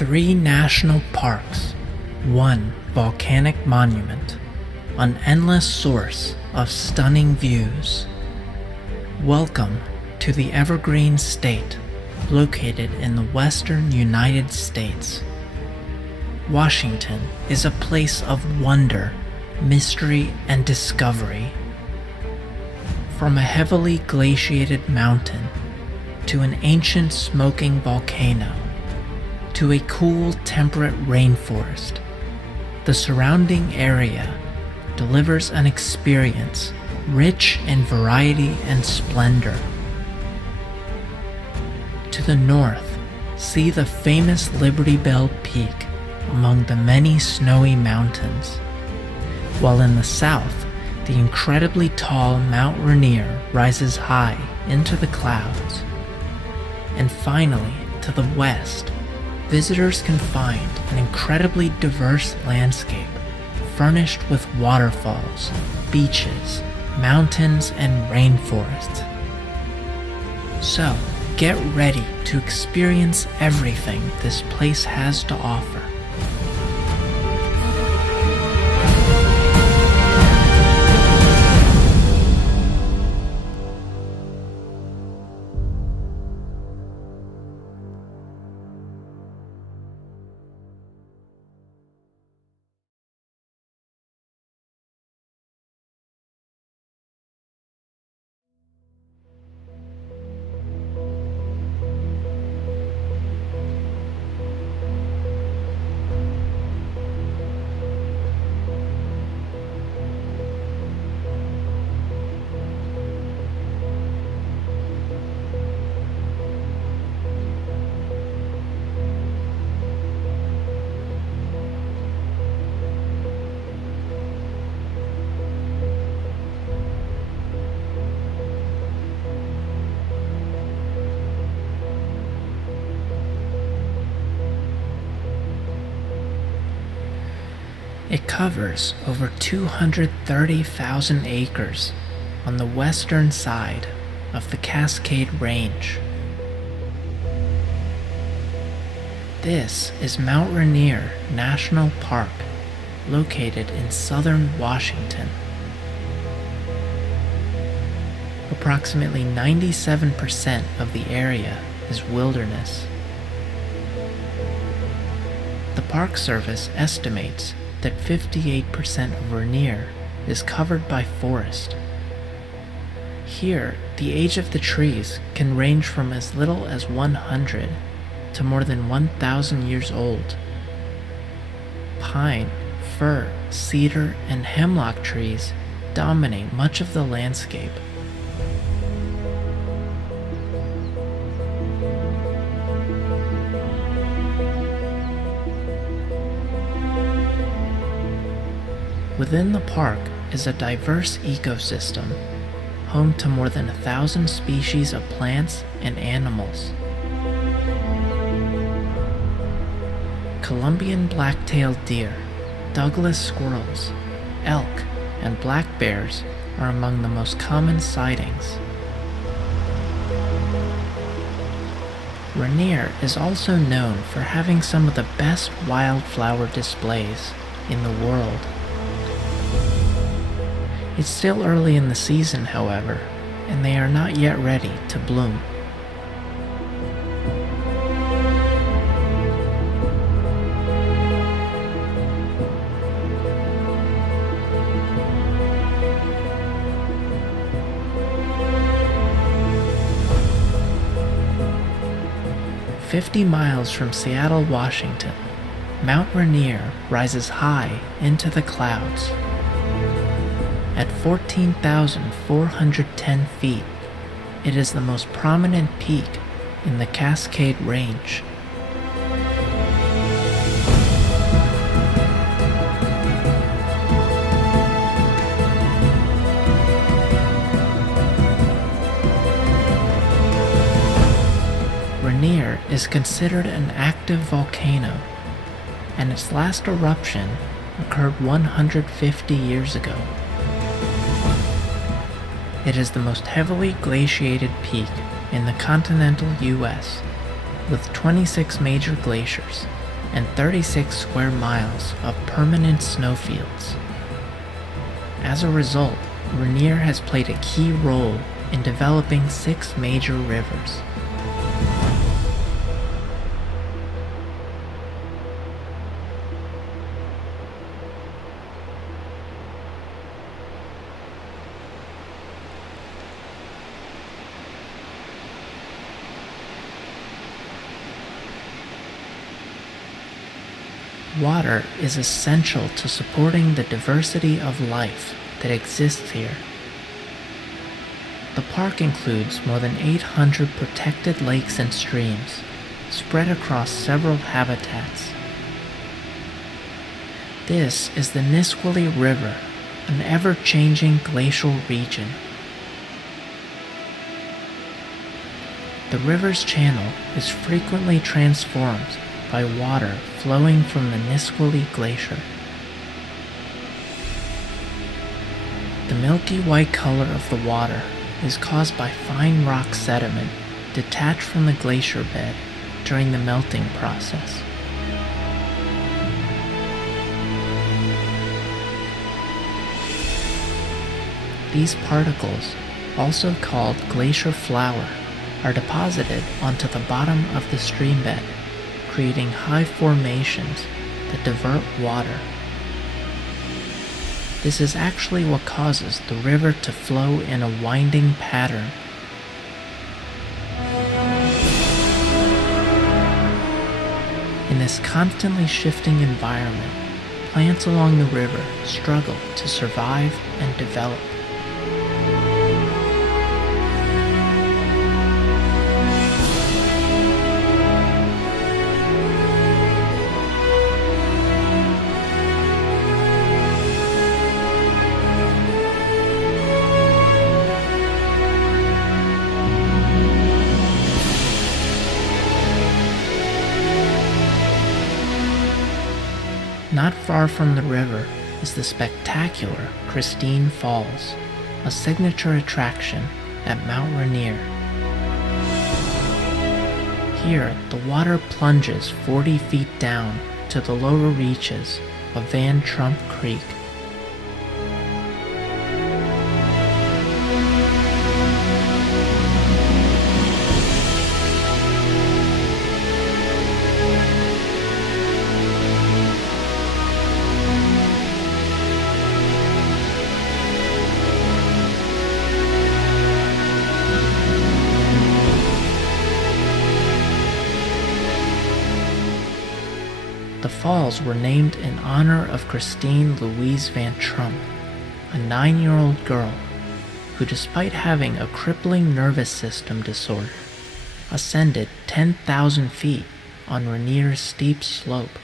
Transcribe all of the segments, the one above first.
3 national parks, 1 volcanic monument, an endless source of stunning views. Welcome to the Evergreen State, located in the western United States. Washington is a place of wonder, mystery, and discovery. From a heavily glaciated mountain, to an ancient smoking volcano, to a cool temperate rainforest, the surrounding area delivers an experience rich in variety and splendor. To the north, see the famous Liberty Bell Peak among the many snowy mountains, while in the south, the incredibly tall Mount Rainier rises high into the clouds. And finally, to the west, visitors can find an incredibly diverse landscape furnished with waterfalls, beaches, mountains, and rainforests. So, get ready to experience everything this place has to offer. It covers over 230,000 acres on the western side of the Cascade Range. This is Mount Rainier National Park, located in southern Washington. Approximately 97% of the area is wilderness. The Park Service estimates that 58% of Rainier is covered by forest. Here, the age of the trees can range from as little as 100 to more than 1,000 years old. Pine, fir, cedar, and hemlock trees dominate much of the landscape. Within the park is a diverse ecosystem, home to more than 1,000 species of plants and animals. Columbian black-tailed deer, Douglas squirrels, elk, and black bears are among the most common sightings. Rainier is also known for having some of the best wildflower displays in the world. It's still early in the season, however, and they are not yet ready to bloom. "50 miles from Seattle, Washington, Mount Rainier rises high into the clouds. At 14,410 feet, it is the most prominent peak in the Cascade Range. Rainier is considered an active volcano, and its last eruption occurred 150 years ago. It is the most heavily glaciated peak in the continental U.S., with 26 major glaciers and 36 square miles of permanent snowfields. As a result, Rainier has played a key role in developing 6 major rivers. Water is essential to supporting the diversity of life that exists here. The park includes more than 800 protected lakes and streams, spread across several habitats. This is the Nisqually River, an ever-changing glacial region. The river's channel is frequently transformed by water flowing from the Nisqually Glacier. The milky white color of the water is caused by fine rock sediment detached from the glacier bed during the melting process. These particles, also called glacier flour, are deposited onto the bottom of the stream bed, creating high formations that divert water. This is actually what causes the river to flow in a winding pattern. In this constantly shifting environment, plants along the river struggle to survive and develop. Not far from the river is the spectacular Christine Falls, a signature attraction at Mount Rainier. Here, the water plunges 40 feet down to the lower reaches of Van Trump Creek. The falls were named in honor of Christine Louise Van Trump, a 9-year-old girl who, despite having a crippling nervous system disorder, ascended 10,000 feet on Rainier's steep slope.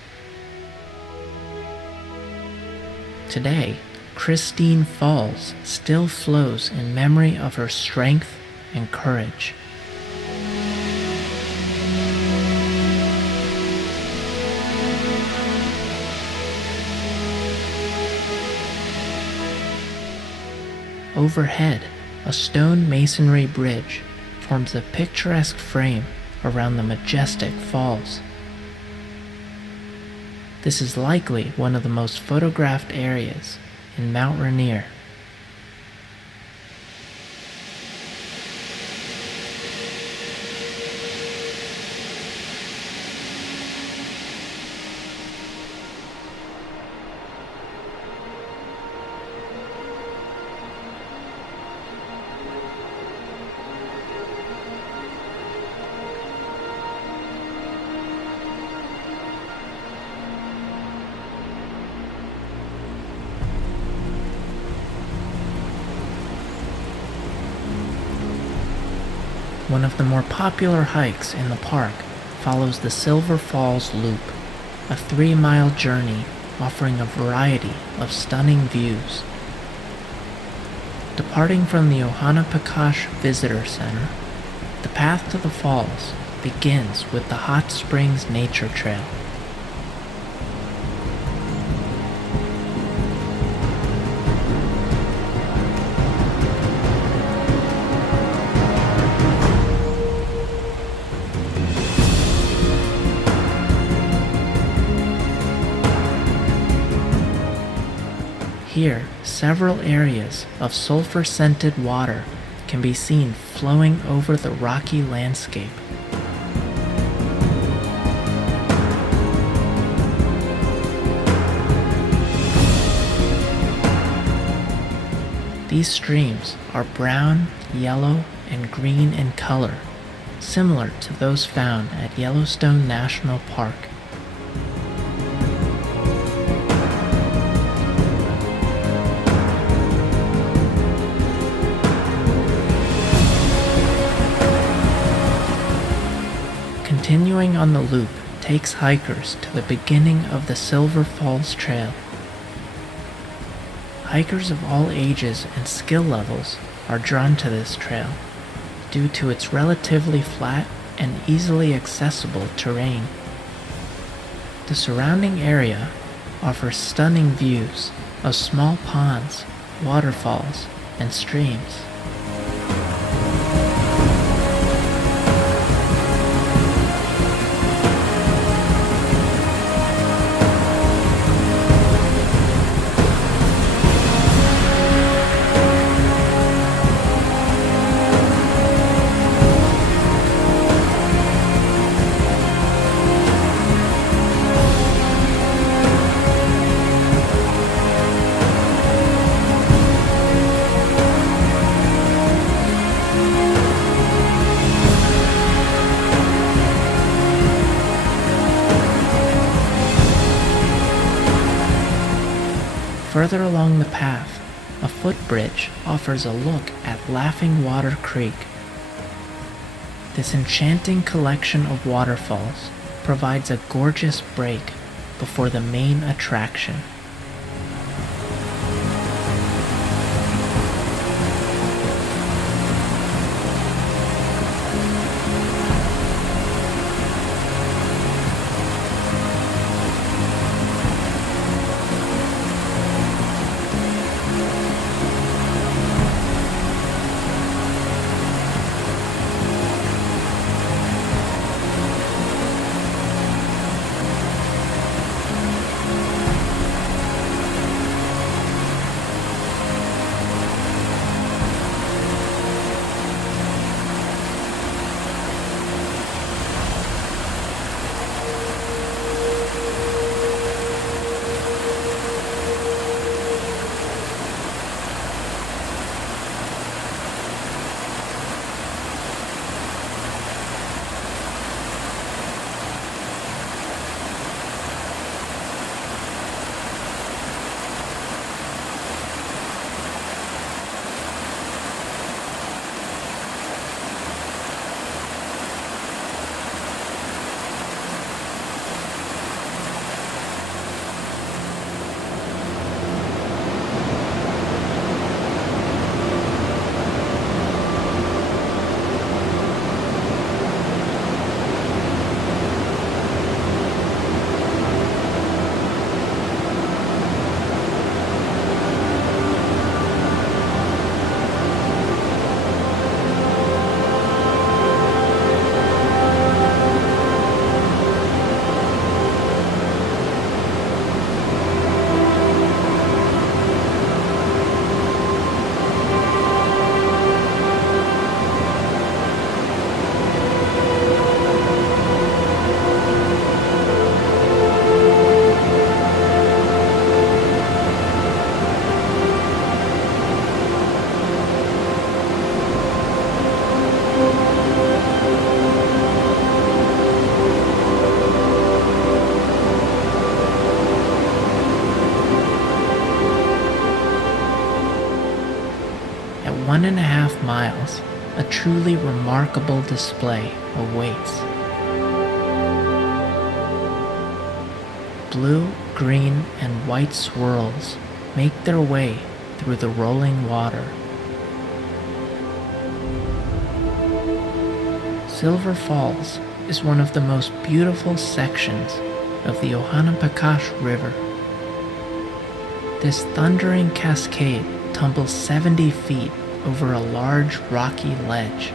Today, Christine Falls still flows in memory of her strength and courage. Overhead, a stone masonry bridge forms a picturesque frame around the majestic falls. This is likely one of the most photographed areas in Mount Rainier. One of the more popular hikes in the park follows the Silver Falls Loop, a 3-mile journey offering a variety of stunning views. Departing from the Ohanapecosh Visitor Center, the path to the falls begins with the Hot Springs Nature Trail. Here, several areas of sulfur-scented water can be seen flowing over the rocky landscape. These streams are brown, yellow, and green in color, similar to those found at Yellowstone National Park. Continuing on the loop takes hikers to the beginning of the Silver Falls Trail. Hikers of all ages and skill levels are drawn to this trail due to its relatively flat and easily accessible terrain. The surrounding area offers stunning views of small ponds, waterfalls, and streams. Further along the path, a footbridge offers a look at Laughing Water Creek. This enchanting collection of waterfalls provides a gorgeous break before the main attraction. At 1.5 miles, a truly remarkable display awaits. Blue, green, and white swirls make their way through the rolling water. Silver Falls is one of the most beautiful sections of the Ohanapakash River. This thundering cascade tumbles 70 feet over a large rocky ledge.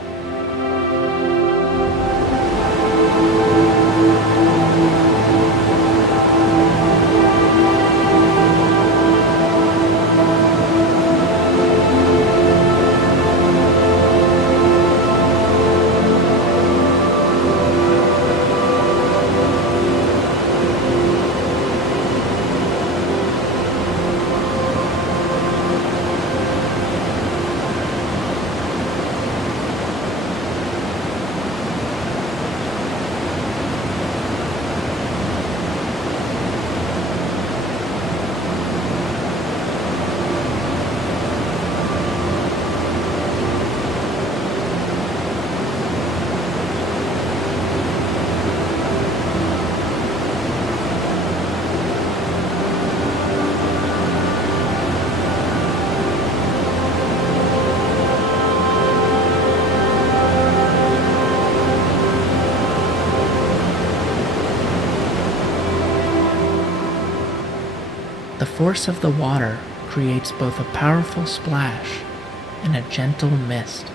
The force of the water creates both a powerful splash and a gentle mist.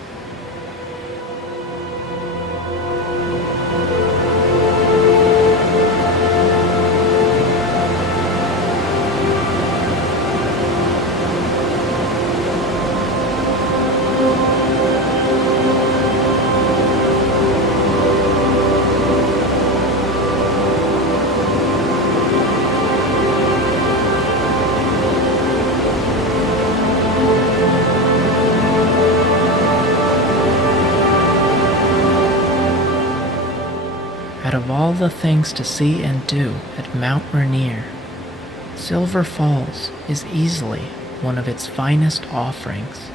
Out of all the things to see and do at Mount Rainier, Silver Falls is easily one of its finest offerings.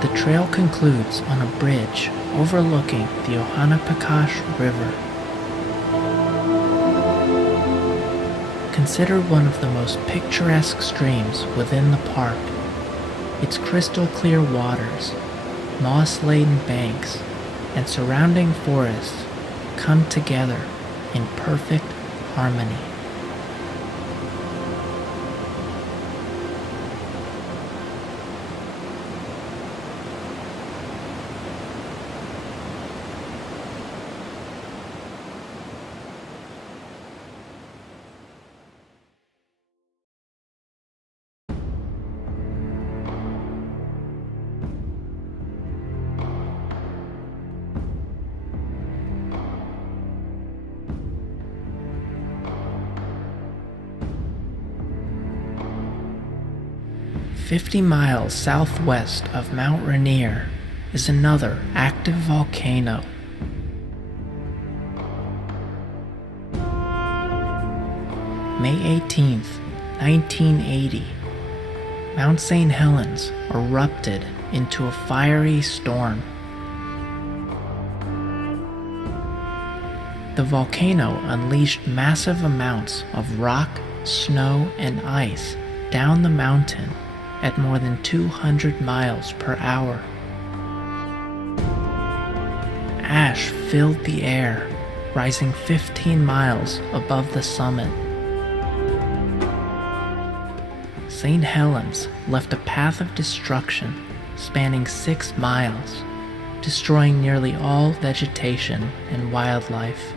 The trail concludes on a bridge overlooking the Ohanapakash River. Considered one of the most picturesque streams within the park, its crystal clear waters, moss-laden banks, and surrounding forests come together in perfect harmony. "50 miles southwest of Mount Rainier is another active volcano. May 18th, 1980, Mount St. Helens erupted into a fiery storm. The volcano unleashed massive amounts of rock, snow, and ice down the mountain at more than 200 miles per hour. Ash filled the air, rising 15 miles above the summit. St. Helens left a path of destruction spanning 6 miles, destroying nearly all vegetation and wildlife.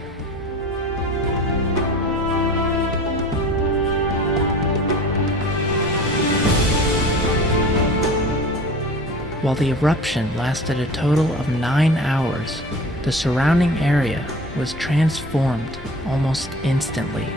While the eruption lasted a total of 9 hours, the surrounding area was transformed almost instantly.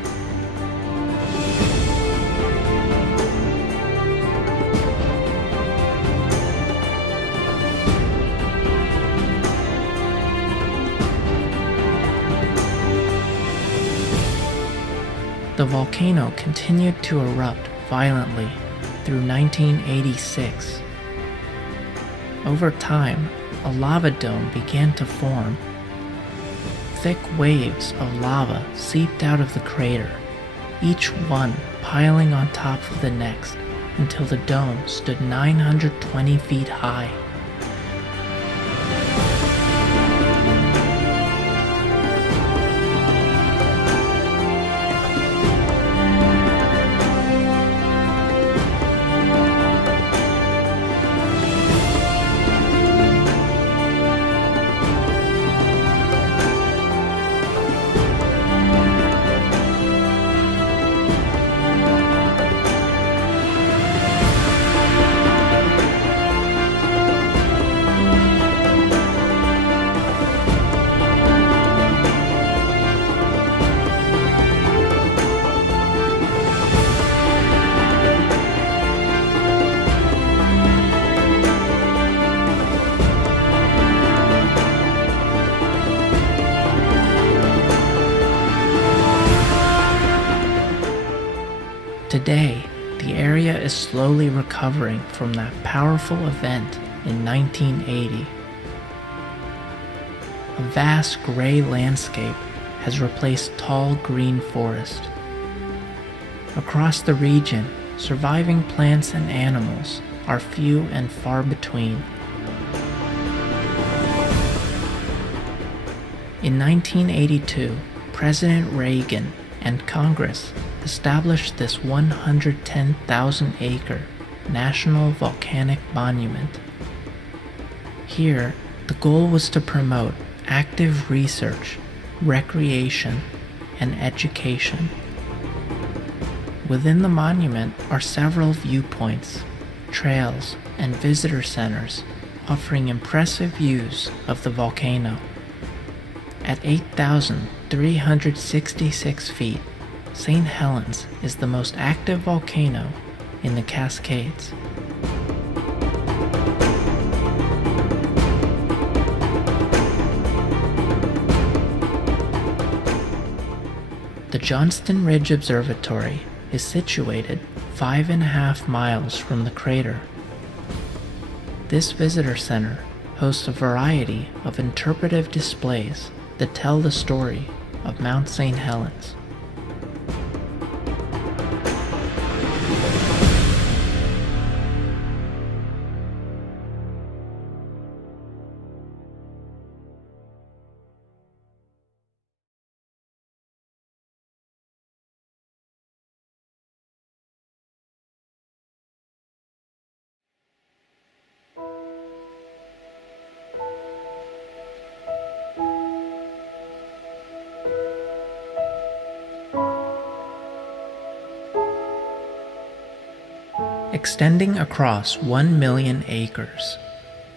The volcano continued to erupt violently through 1986. Over time, a lava dome began to form. Thick waves of lava seeped out of the crater, each one piling on top of the next until the dome stood 920 feet high. Today, the area is slowly recovering from that powerful event in 1980. A vast gray landscape has replaced tall green forest. Across the region, surviving plants and animals are few and far between. In 1982, President Reagan and Congress established this 110,000-acre National Volcanic Monument. Here, the goal was to promote active research, recreation, and education. Within the monument are several viewpoints, trails, and visitor centers offering impressive views of the volcano. At 8,366 feet, St. Helens is the most active volcano in the Cascades. The Johnston Ridge Observatory is situated 5.5 miles from the crater. This visitor center hosts a variety of interpretive displays that tell the story of Mount St. Helens. Extending across 1 million acres,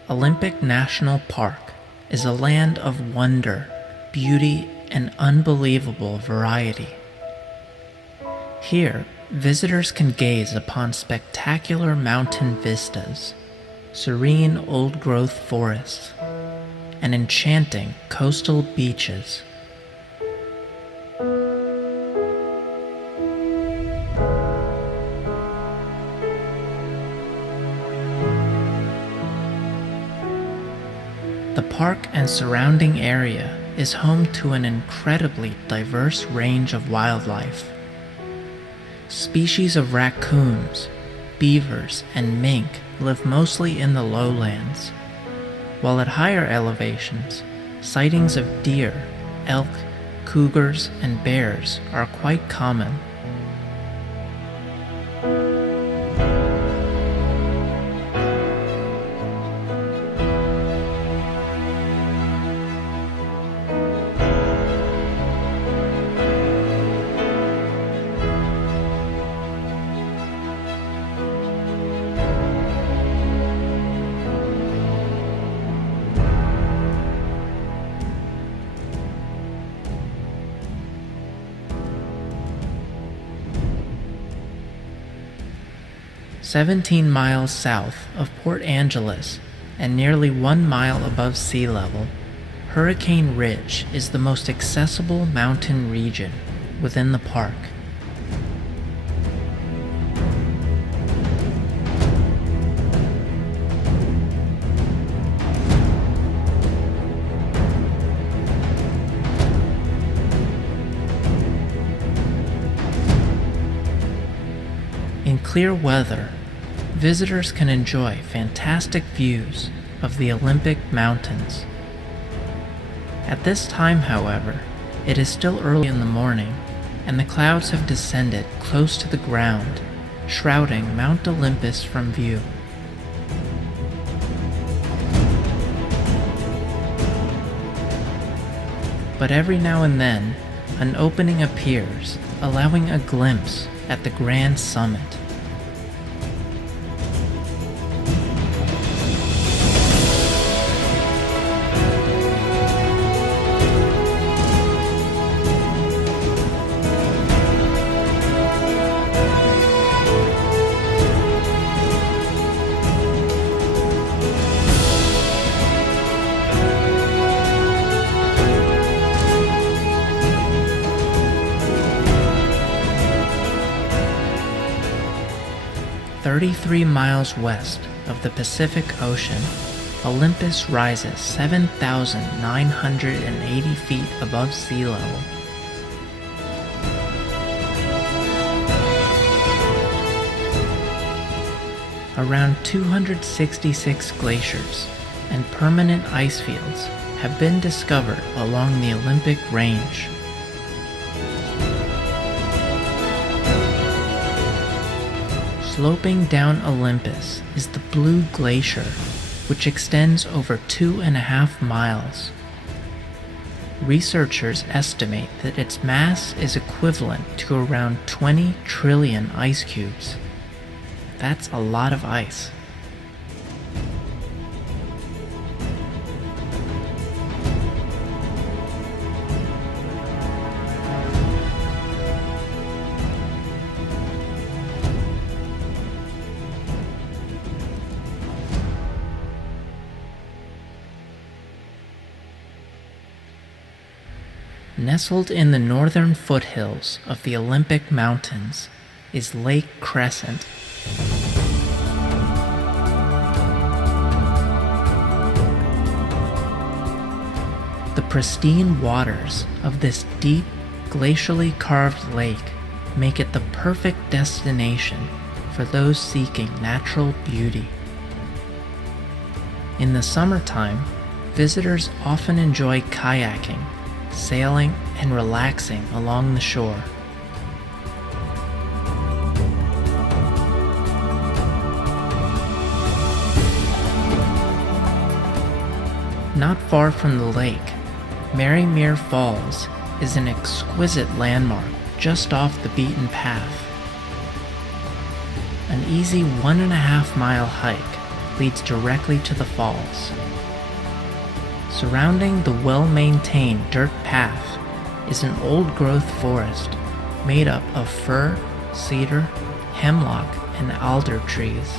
Olympic National Park is a land of wonder, beauty, and unbelievable variety. Here, visitors can gaze upon spectacular mountain vistas, serene old-growth forests, and enchanting coastal beaches. The park and surrounding area is home to an incredibly diverse range of wildlife. Species of raccoons, beavers, and mink live mostly in the lowlands, while at higher elevations, sightings of deer, elk, cougars, and bears are quite common. "17 miles south of Port Angeles and nearly 1 mile above sea level, Hurricane Ridge is the most accessible mountain region within the park. In clear weather, visitors can enjoy fantastic views of the Olympic Mountains. At this time, however, it is still early in the morning, and the clouds have descended close to the ground, shrouding Mount Olympus from view. But every now and then, an opening appears, allowing a glimpse at the grand summit. "33 miles west of the Pacific Ocean, Olympus rises 7,980 feet above sea level Around 266 glaciers and permanent ice fields have been discovered along the Olympic Range. Sloping down Olympus is the Blue Glacier, which extends over 2.5 miles. Researchers estimate that its mass is equivalent to around 20 trillion ice cubes. That's a lot of ice. Nestled in the northern foothills of the Olympic Mountains is Lake Crescent. The pristine waters of this deep, glacially carved lake make it the perfect destination for those seeking natural beauty. In the summertime, visitors often enjoy kayaking, sailing, and relaxing along the shore. Not far from the lake, Marymere Falls is an exquisite landmark just off the beaten path. An easy 1.5-mile hike leads directly to the falls. Surrounding the well-maintained dirt path is an old-growth forest made up of fir, cedar, hemlock, and alder trees.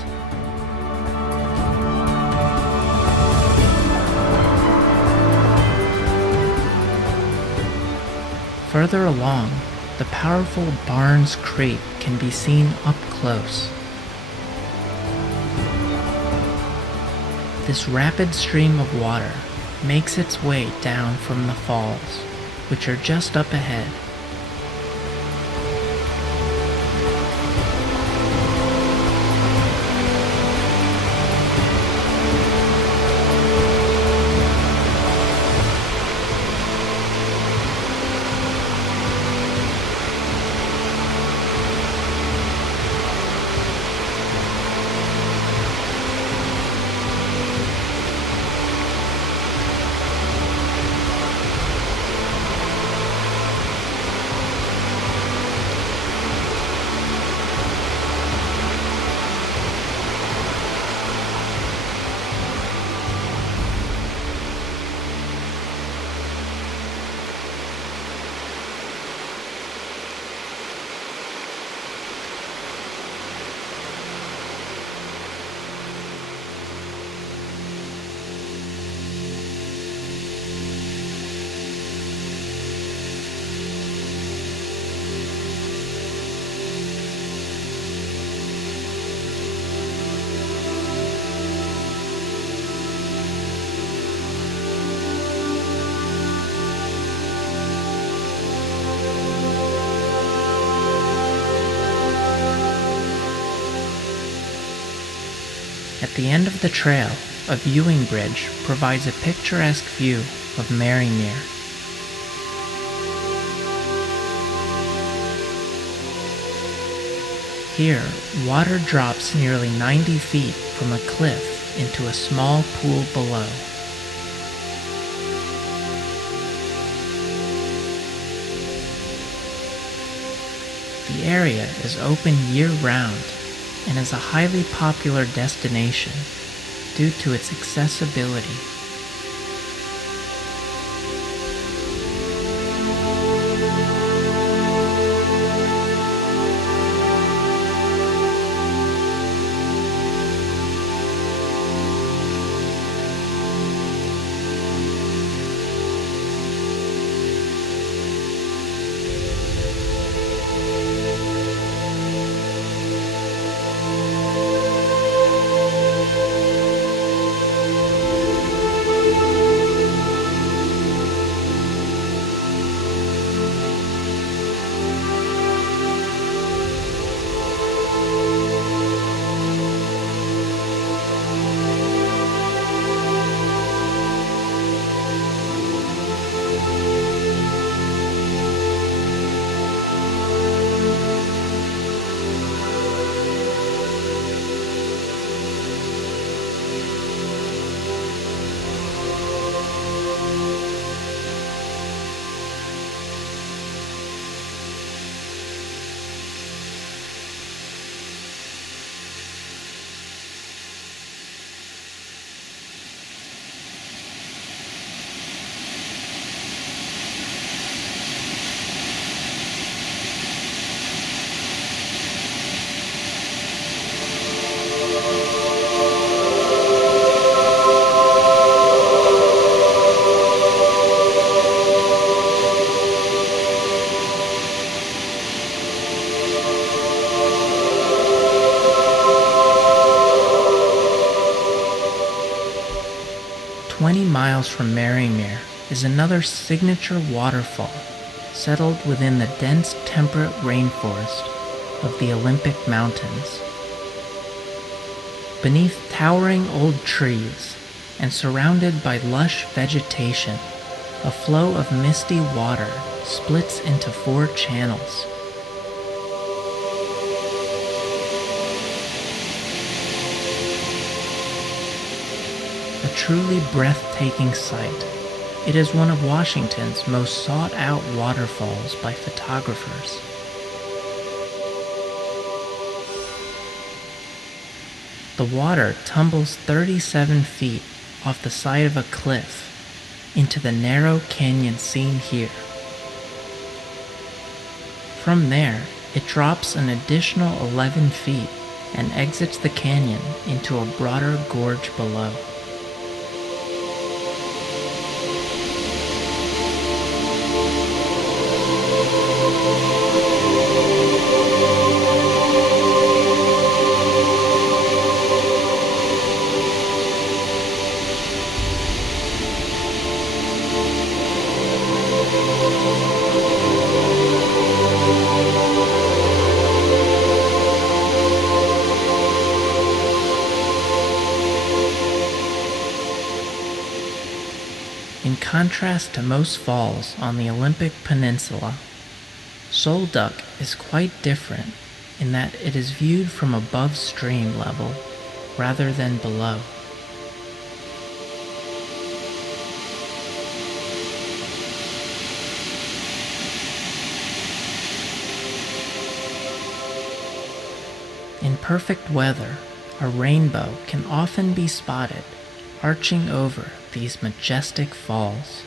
Further along, the powerful Barnes Creek can be seen up close. This rapid stream of water makes its way down from the falls, which are just up ahead. At the end of the trail, a viewing bridge provides a picturesque view of Marymere. Here, water drops nearly 90 feet from a cliff into a small pool below. The area is open year-round and is a highly popular destination due to its accessibility. miles from Marymere is another signature waterfall settled within the dense temperate rainforest of the Olympic Mountains. Beneath towering old trees and surrounded by lush vegetation, a flow of misty water splits into 4 channels. A truly breathtaking sight, it is one of Washington's most sought-out waterfalls by photographers. The water tumbles 37 feet off the side of a cliff into the narrow canyon seen here. From there, it drops an additional 11 feet and exits the canyon into a broader gorge below. In contrast to most falls on the Olympic Peninsula, Sol Duc is quite different in that it is viewed from above stream level rather than below. In perfect weather, a rainbow can often be spotted arching over these majestic falls.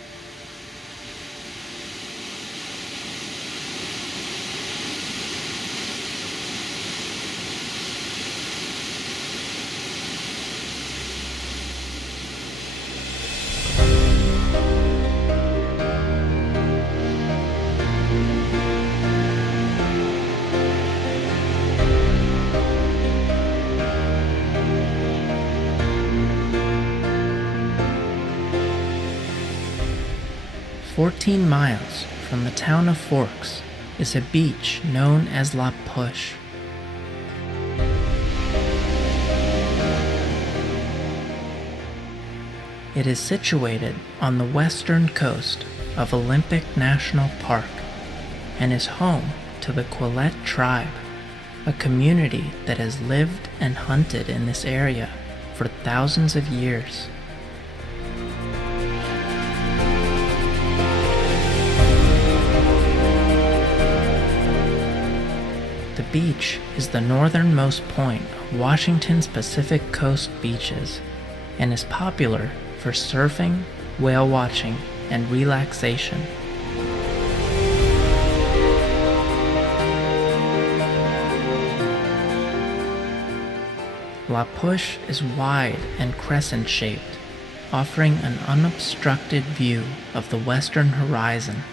"14 miles from the town of Forks is a beach known as La Push. It is situated on the western coast of Olympic National Park and is home to the Quillette tribe, a community that has lived and hunted in this area for thousands of years. The beach is the northernmost point of Washington's Pacific Coast beaches and is popular for surfing, whale watching, and relaxation. La Push is wide and crescent-shaped, offering an unobstructed view of the western horizon.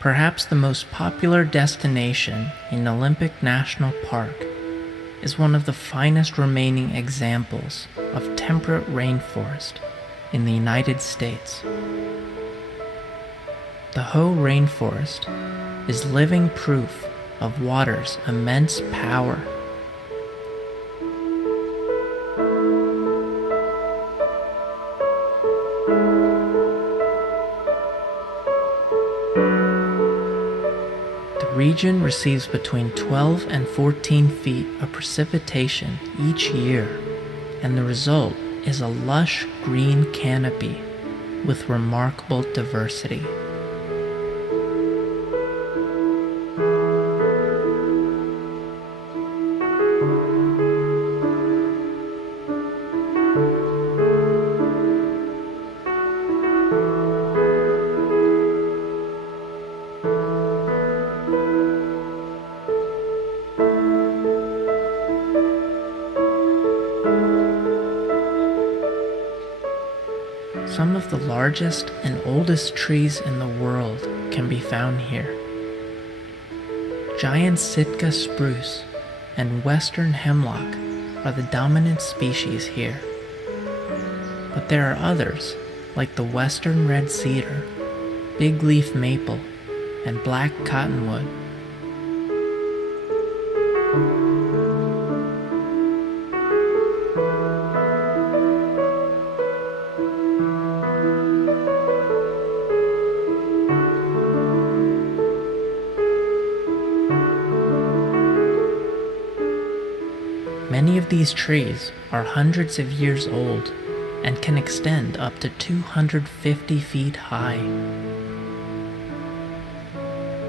Perhaps the most popular destination in Olympic National Park is one of the finest remaining examples of temperate rainforest in the United States. The Hoh rainforest is living proof of water's immense power. The region receives between 12 and 14 feet of precipitation each year, and the result is a lush green canopy with remarkable diversity. Some of the largest and oldest trees in the world can be found here. Giant Sitka spruce and western hemlock are the dominant species here. But there are others, like the western red cedar, big leaf maple, and black cottonwood. Many of these trees are hundreds of years old and can extend up to 250 feet high.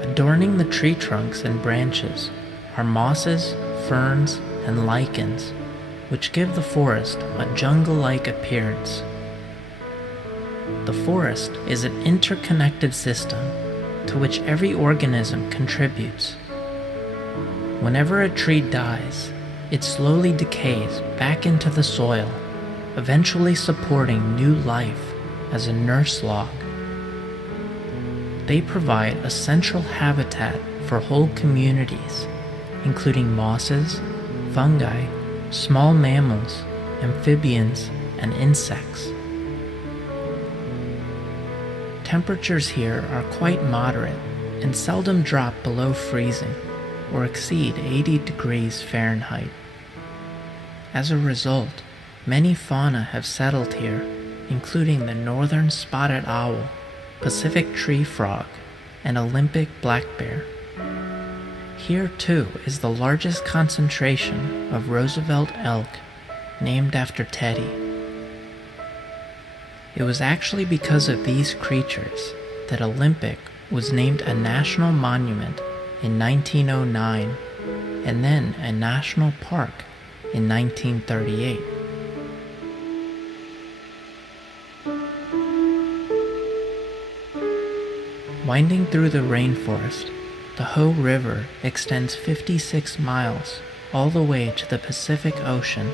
Adorning the tree trunks and branches are mosses, ferns, and lichens, which give the forest a jungle-like appearance. The forest is an interconnected system to which every organism contributes. Whenever a tree dies, it slowly decays back into the soil, eventually supporting new life as a nurse log. They provide a central habitat for whole communities, including mosses, fungi, small mammals, amphibians, and insects. Temperatures here are quite moderate and seldom drop below freezing or exceed 80 degrees Fahrenheit. As a result, many fauna have settled here, including the northern spotted owl, Pacific tree frog, and Olympic black bear. Here too is the largest concentration of Roosevelt elk, named after Teddy. It was actually because of these creatures that Olympic was named a national monument in 1909 and then a national park in 1938. Winding through the rainforest, the Hoh River extends 56 miles all the way to the Pacific Ocean.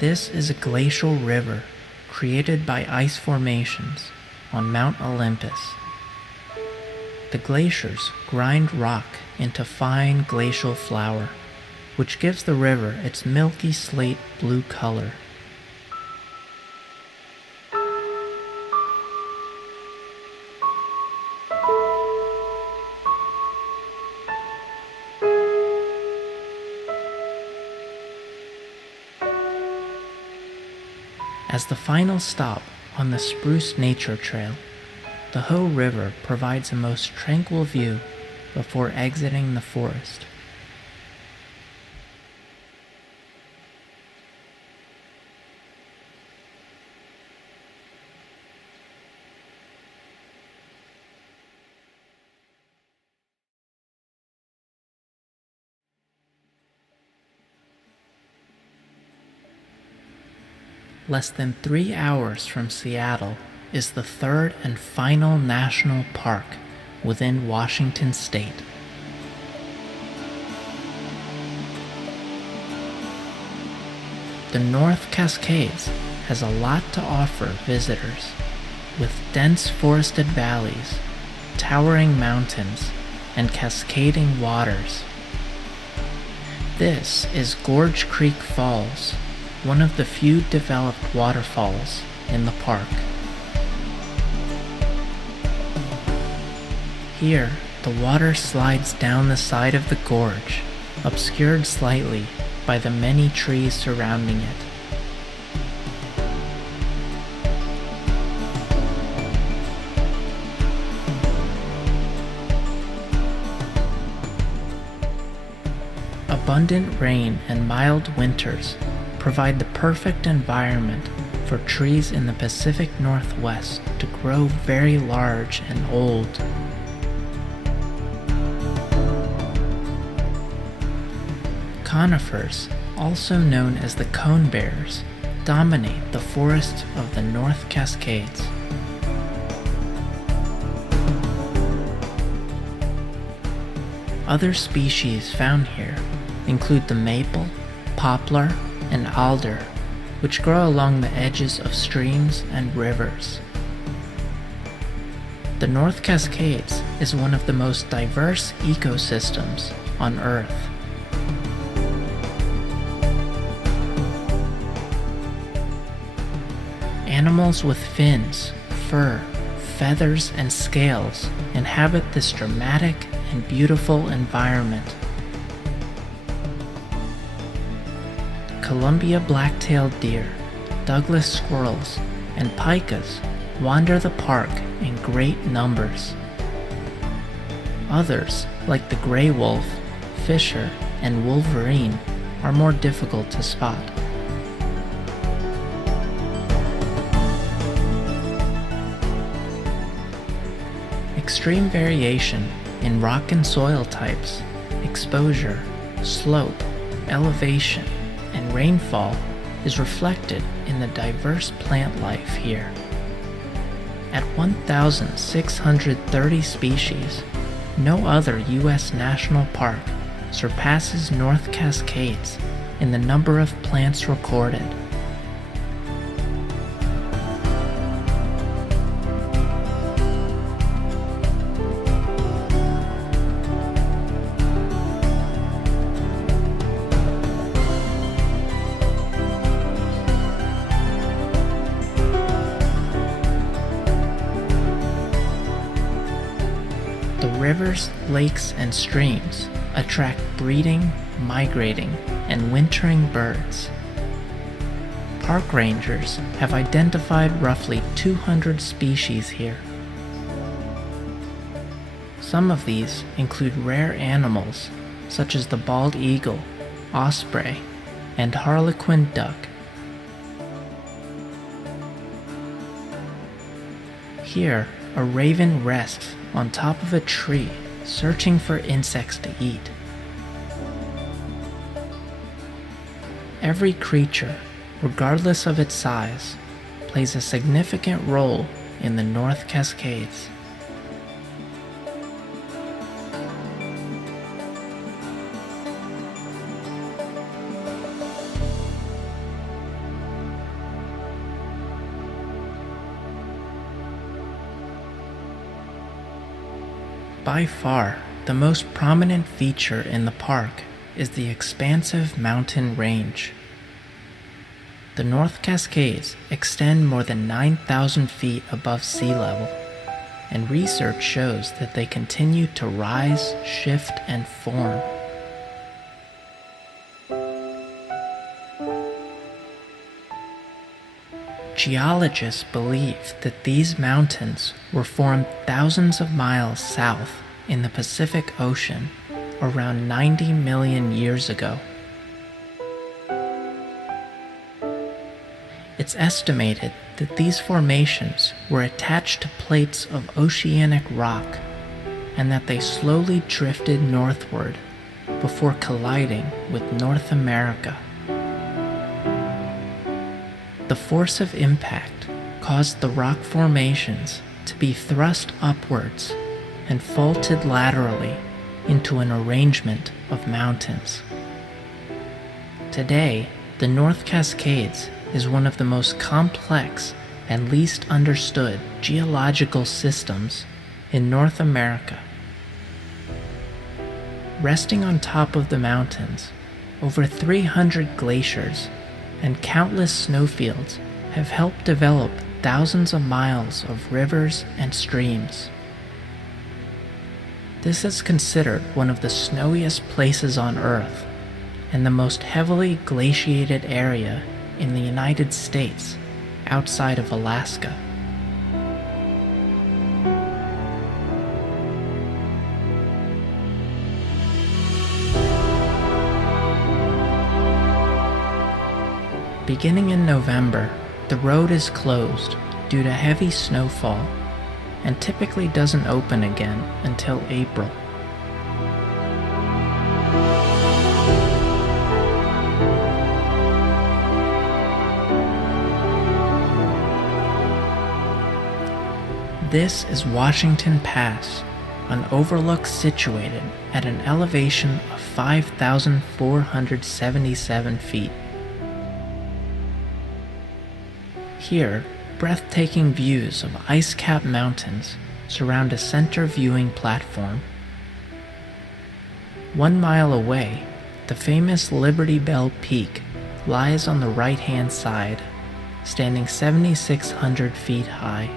This is a glacial river created by ice formations on Mount Olympus. The glaciers grind rock into fine glacial flour, which gives the river its milky slate blue color. As the final stop on the Spruce Nature Trail, the Hoh River provides a most tranquil view before exiting the forest. Less than 3 hours from Seattle is the third and final national park within Washington state. The North Cascades has a lot to offer visitors, with dense forested valleys, towering mountains, and cascading waters. This is Gorge Creek Falls, one of the few developed waterfalls in the park. Here, the water slides down the side of the gorge, obscured slightly by the many trees surrounding it. abundant rain and mild winters provide the perfect environment for trees in the Pacific Northwest to grow very large and old. Conifers, also known as the cone bears, dominate the forests of the North Cascades. Other species found here include the maple, poplar, and alder, which grow along the edges of streams and rivers. The North Cascades is one of the most diverse ecosystems on Earth. Animals with fins, fur, feathers, and scales inhabit this dramatic and beautiful environment. Columbia black-tailed deer, Douglas squirrels, and pikas wander the park in great numbers. Others, like the gray wolf, fisher, and wolverine, are more difficult to spot. Extreme variation in rock and soil types, exposure, slope, elevation, and rainfall is reflected in the diverse plant life here. At 1,630 species, no other U.S. national park surpasses North Cascades in the number of plants recorded. The rivers, lakes, and streams attract breeding, migrating, and wintering birds. Park rangers have identified roughly 200 species here. Some of these include rare animals such as the bald eagle, osprey, and harlequin duck. Here, a raven rests on top of a tree, searching for insects to eat. Every creature, regardless of its size, plays a significant role in the North Cascades. By far, the most prominent feature in the park is the expansive mountain range. The North Cascades extend more than 9,000 feet above sea level, and research shows that they continue to rise, shift, and form. Geologists believe that these mountains were formed thousands of miles south in the Pacific Ocean around 90 million years ago. It's estimated that these formations were attached to plates of oceanic rock and that they slowly drifted northward before colliding with North America. The force of impact caused the rock formations to be thrust upwards and faulted laterally into an arrangement of mountains. Today, the North Cascades is one of the most complex and least understood geological systems in North America. Resting on top of the mountains, over 300 glaciers and countless snowfields have helped develop thousands of miles of rivers and streams. This is considered one of the snowiest places on Earth and the most heavily glaciated area in the United States outside of Alaska. Beginning in November, the road is closed due to heavy snowfall and typically doesn't open again until April. This is Washington Pass, an overlook situated at an elevation of 5,477 feet. Here, breathtaking views of ice-capped mountains surround a center viewing platform. 1 mile away, the famous Liberty Bell Peak lies on the right-hand side, standing 7,600 feet high.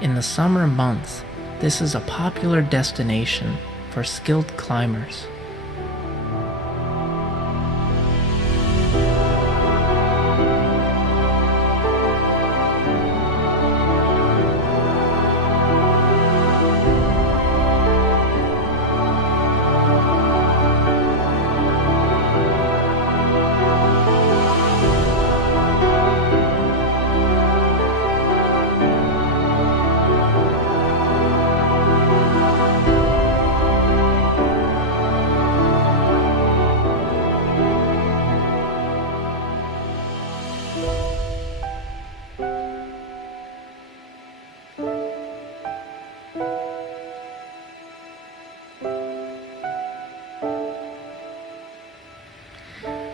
In the summer months, this is a popular destination for skilled climbers.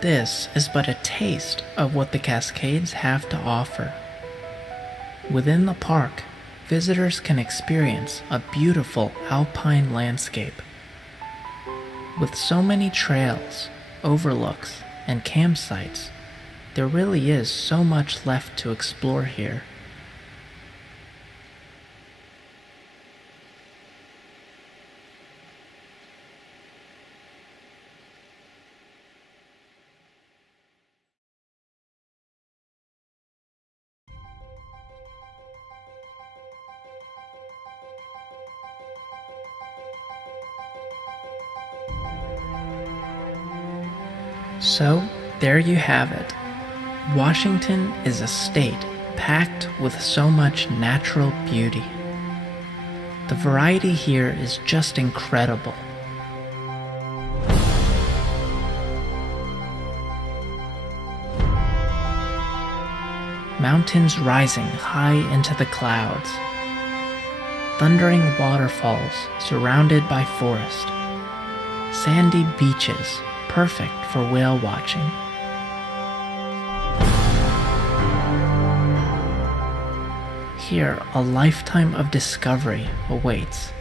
This is but a taste of what the Cascades have to offer. Within the park, visitors can experience a beautiful alpine landscape. With so many trails, overlooks, and campsites, there really is so much left to explore here. So, there you have it. Washington is a state packed with so much natural beauty. The variety here is just incredible. Mountains rising high into the clouds. Thundering waterfalls surrounded by forest. Sandy beaches perfect for whale watching. Here, a lifetime of discovery awaits.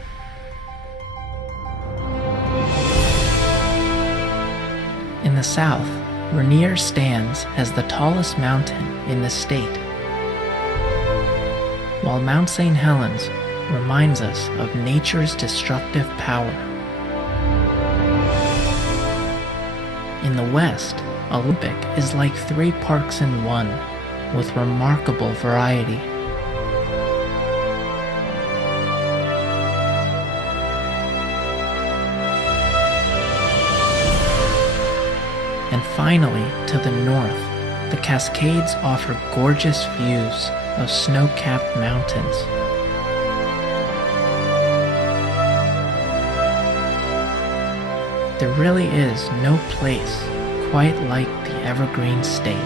In the south, Rainier stands as the tallest mountain in the state, while Mount St. Helens reminds us of nature's destructive power. In the west, Olympic is like 3 parks in one, with remarkable variety. And finally, to the north, the Cascades offer gorgeous views of snow-capped mountains. There really is no place quite like the Evergreen State.